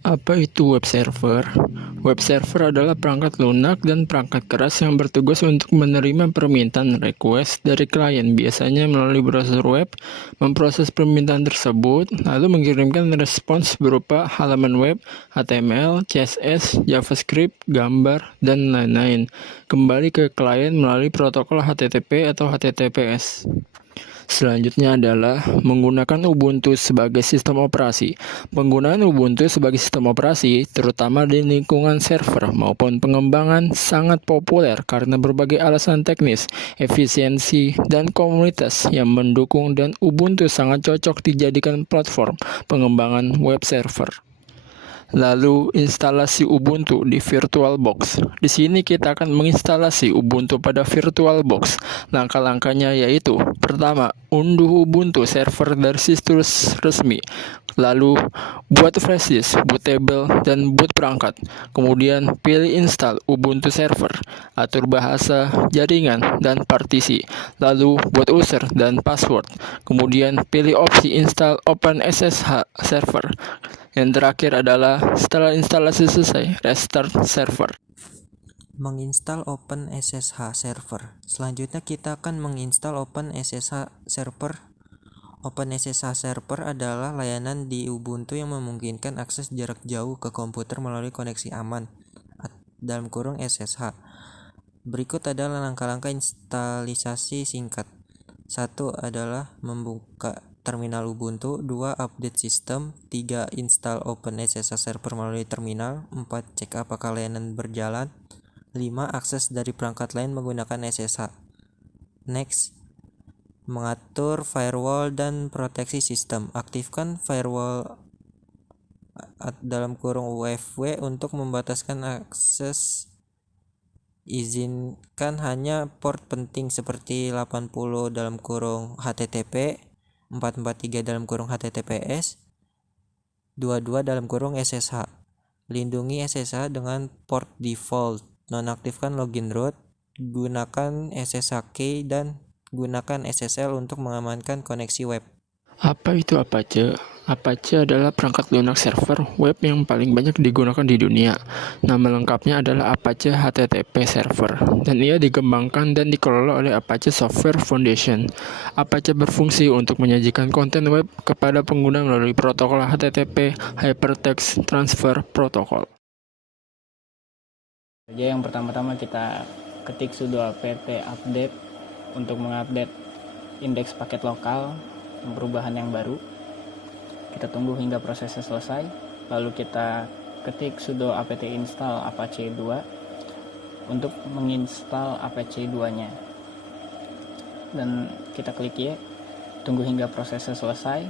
Apa itu web server? Web server adalah perangkat lunak dan perangkat keras yang bertugas untuk menerima permintaan request dari klien, biasanya melalui browser web, memproses permintaan tersebut, lalu mengirimkan respons berupa halaman web, HTML, CSS, JavaScript, gambar, dan lain-lain, kembali ke klien melalui protokol HTTP atau HTTPS. Selanjutnya adalah menggunakan Ubuntu sebagai sistem operasi. Penggunaan Ubuntu sebagai sistem operasi, terutama di lingkungan server maupun pengembangan, sangat populer karena berbagai alasan teknis, efisiensi, dan komunitas yang mendukung, dan Ubuntu sangat cocok dijadikan platform pengembangan web server. Lalu instalasi Ubuntu di VirtualBox. Di sini kita akan menginstalasi Ubuntu pada VirtualBox. Langkah-langkahnya yaitu: pertama, unduh Ubuntu server dari situs resmi. Lalu buat flash disk, bootable, dan boot perangkat. Kemudian pilih install Ubuntu server, atur bahasa, jaringan, dan partisi. Lalu buat user dan password. Kemudian pilih opsi install OpenSSH server. Yang terakhir adalah setelah instalasi selesai, restart server. Menginstal OpenSSH server. Selanjutnya kita akan menginstal OpenSSH server. OpenSSH server adalah layanan di Ubuntu yang memungkinkan akses jarak jauh ke komputer melalui koneksi aman (SSH). Berikut adalah langkah-langkah instalisasi singkat. 1 adalah membuka terminal Ubuntu, 2 update sistem, 3 install OpenSSH server melalui terminal, 4 cek apakah layanan berjalan, 5 akses dari perangkat lain menggunakan SSH. Next, mengatur firewall dan proteksi sistem. Aktifkan firewall (UFW) untuk membataskan akses. Izinkan hanya port penting seperti 80 HTTP, 443 HTTPS, 22 SSH. Lindungi SSH dengan port default. Nonaktifkan login root. Gunakan SSH key dan gunakan SSL untuk mengamankan koneksi web. Apa itu Apache? Apache adalah perangkat lunak server web yang paling banyak digunakan di dunia. Nama lengkapnya adalah Apache HTTP Server, dan ia dikembangkan dan dikelola oleh Apache Software Foundation. Apache berfungsi untuk menyajikan konten web kepada pengguna melalui protokol HTTP Hypertext Transfer Protocol. Jadi yang pertama-tama kita ketik sudo apt update untuk mengupdate indeks paket lokal perubahan yang baru. Kita tunggu hingga prosesnya selesai, lalu kita ketik sudo apt install apache 2 untuk menginstal apache 2 nya, dan kita klik Y, tunggu hingga prosesnya selesai.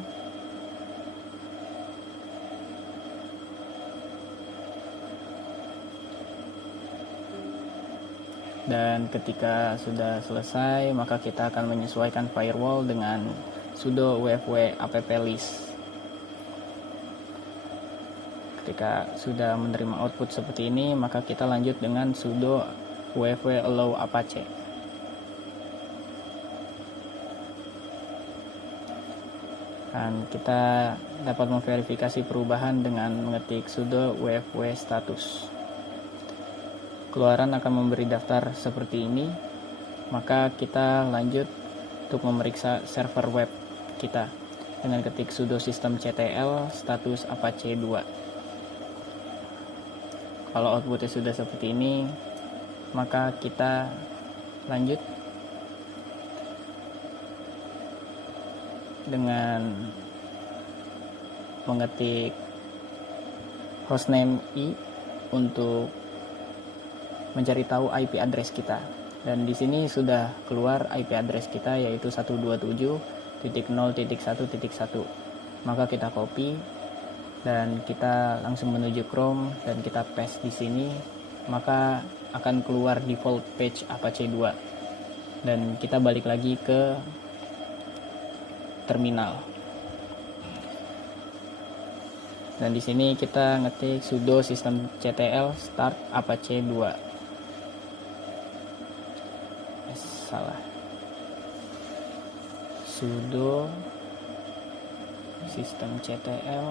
Dan ketika sudah selesai, maka kita akan menyesuaikan firewall dengan sudo wfw applist. Ketika sudah menerima output seperti ini, maka kita lanjut dengan sudo wfw allow apache. Dan kita dapat memverifikasi perubahan dengan mengetik sudo wfw status. Keluaran akan memberi daftar seperti ini, maka kita lanjut untuk memeriksa server web kita dengan ketik sudo systemctl status apache 2. Kalau outputnya sudah seperti ini, maka kita lanjut dengan mengetik hostname i untuk mencari tahu IP address kita, dan di sini sudah keluar IP address kita yaitu 127.0.1.1. Maka kita copy dan kita langsung menuju Chrome dan kita paste di sini, maka akan keluar default page Apache 2 dan kita balik lagi ke terminal. Dan di sini kita ngetik sudo systemctl start apache 2. Salah. Sudo systemctl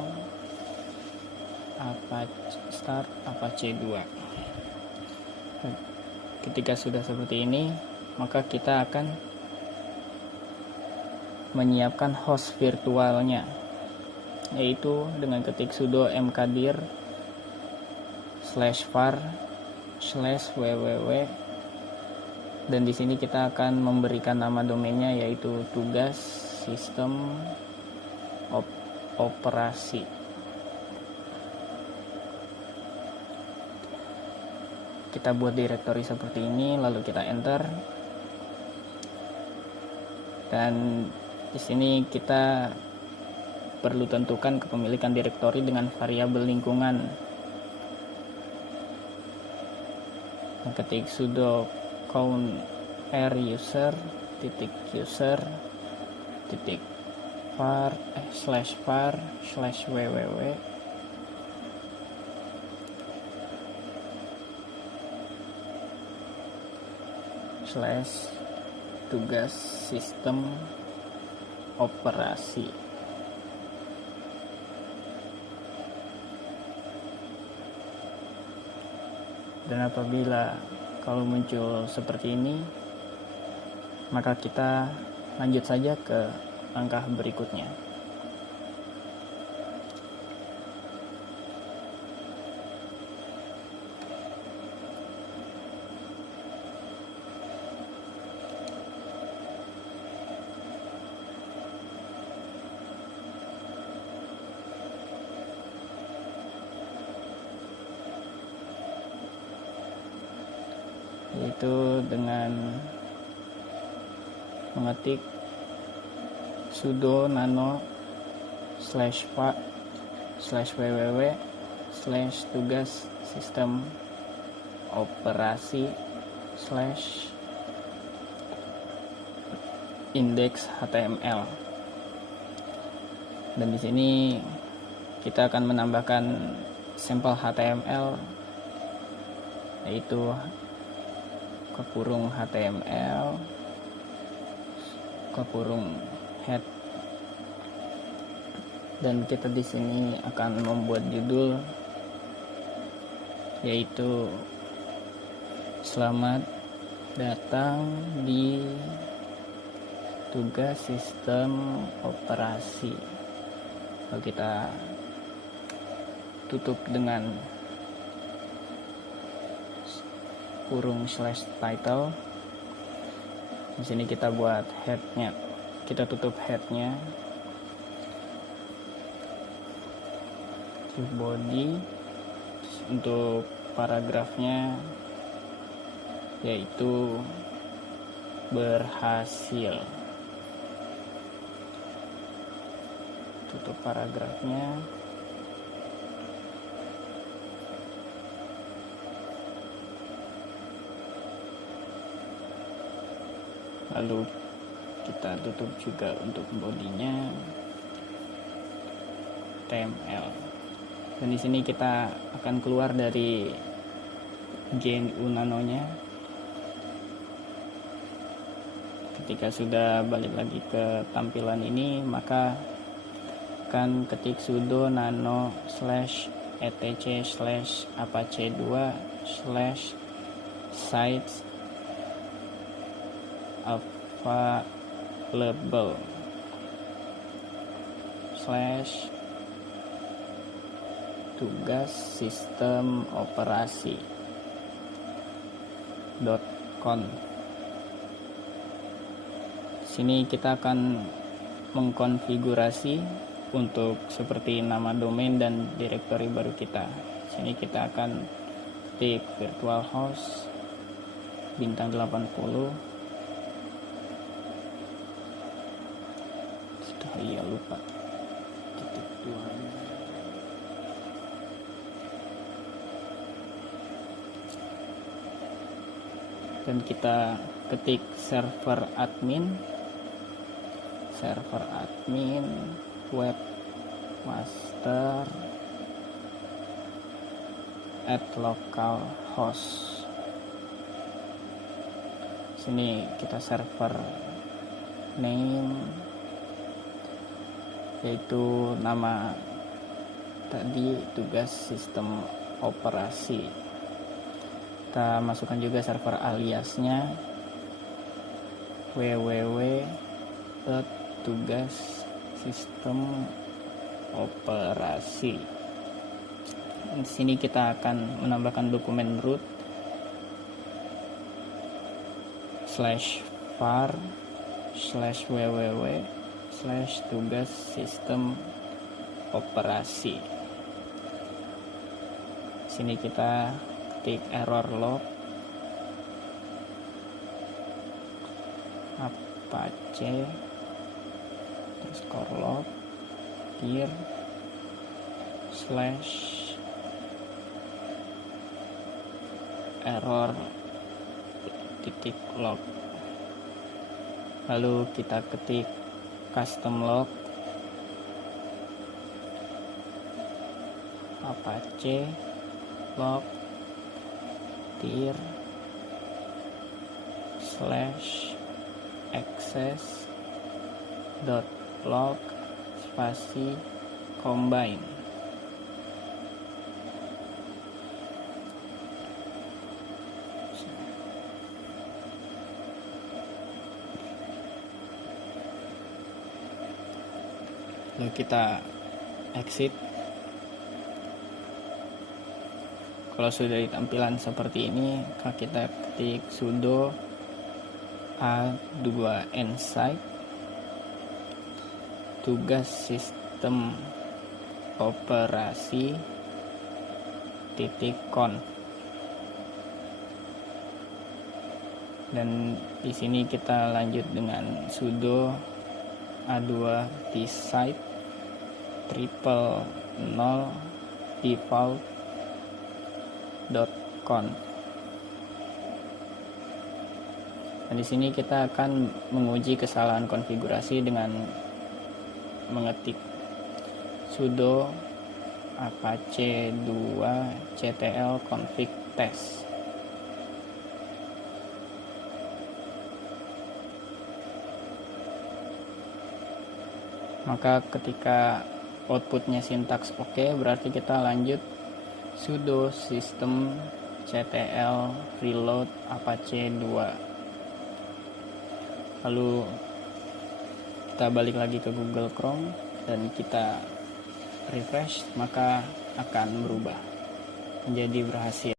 start Apache 2. Ketika sudah seperti ini, maka kita akan menyiapkan host virtualnya, yaitu dengan ketik sudo mkdir/var/www, dan di sini kita akan memberikan nama domainnya yaitu tugas sistem operasi. Kita buat directory seperti ini, lalu kita enter, dan di sini kita perlu tentukan kepemilikan directory dengan variabel lingkungan. Ketik sudo count r user /var/www /tugas sistem operasi. Dan apabila kalau muncul seperti ini, maka kita lanjut saja ke langkah berikutnya. Yaitu dengan mengetik sudo nano /va/www/tugas sistem operasi /index html. Dan di sini kita akan menambahkan sampel HTML, yaitu kekurung HTML kekurung head, dan kita di sini akan membuat judul yaitu selamat datang di tugas sistem operasi. Lalu kita tutup dengan kurung /title. Di sini kita buat headnya, kita tutup headnya, body. Untuk paragrafnya yaitu berhasil. Tutup paragrafnya. Lalu kita tutup juga untuk bodinya HTML. Dan di sini kita akan keluar dari GNU Nano-nya. Ketika sudah balik lagi ke tampilan ini, maka akan ketik sudo nano /etc/apache2/sites available /tugas sistem operasi .conf. Sini kita akan mengkonfigurasi untuk seperti nama domain dan directory baru kita. Sini kita akan ketik virtual host bintang 80. Iya, lupa titik 2. Dan kita ketik server admin webmaster @localhost. Sini kita server name, yaitu nama tadi tugas sistem operasi. Kita masukkan juga server aliasnya www.tugas sistem operasi. Di sini kita akan menambahkan dokumen root /var/www/tugas sistem operasi. Sini kita ketik error log apache _log dir /error .log. Lalu kita ketik custom log apache log dir /access .log spasi combine. Lalu kita exit. Kalau sudah di tampilan seperti ini, kita ketik sudo a2nsite tugas sistem operasi .conf, dan di sini kita lanjut dengan sudo a2 tsite default.conf. Dan di sini kita akan menguji kesalahan konfigurasi dengan mengetik sudo apache 2 ctl config test. Maka ketika outputnya sintaks oke, berarti kita lanjut sudo system ctl reload apache 2. Lalu kita balik lagi ke Google Chrome dan kita refresh, maka akan berubah menjadi berhasil.